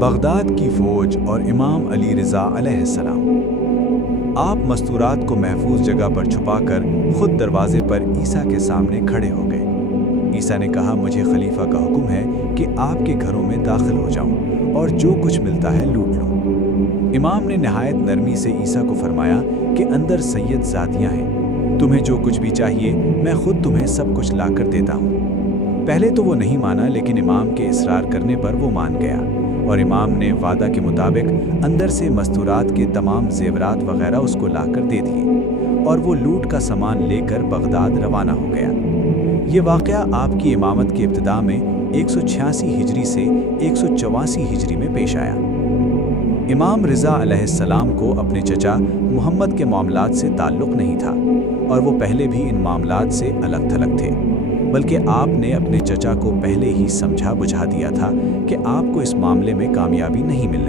Baghdad کی فوج اور امام علی رضا علیہ السلام۔ آپ مستورات کو محفوظ جگہ پر چھپا کر خود دروازے پر عیسیٰ کے سامنے کھڑے ہو گئے۔ عیسیٰ نے کہا، مجھے خلیفہ کا حکم ہے کہ آپ کے گھروں میں داخل ہو جاؤں اور جو کچھ ملتا ہے لوٹ لوں۔ امام نے نہایت نرمی سے عیسیٰ کو فرمایا کہ اندر سید زادیاں ہیں، تمہیں جو کچھ بھی چاہیے میں خود تمہیں سب کچھ لا کر دیتا ہوں۔ پہلے تو وہ نہیں مانا، لیکن امام کے اصرار کرنے پر وہ مان گیا، اور امام نے وعدہ کے مطابق اندر سے مستورات کے تمام زیورات وغیرہ اس کو لا کر دے دیے، اور وہ لوٹ کا سامان لے کر بغداد روانہ ہو گیا۔ یہ واقعہ آپ کی امامت کے ابتداء میں 186 ہجری سے 184 ہجری میں پیش آیا۔ امام رضا علیہ السلام کو اپنے چچا محمد کے معاملات سے تعلق نہیں تھا، اور وہ پہلے بھی ان معاملات سے الگ تھلگ تھے، بلکہ آپ نے اپنے چچا کو پہلے ہی سمجھا بجھا دیا تھا کہ آپ کو اس معاملے میں کامیابی نہیں ملنے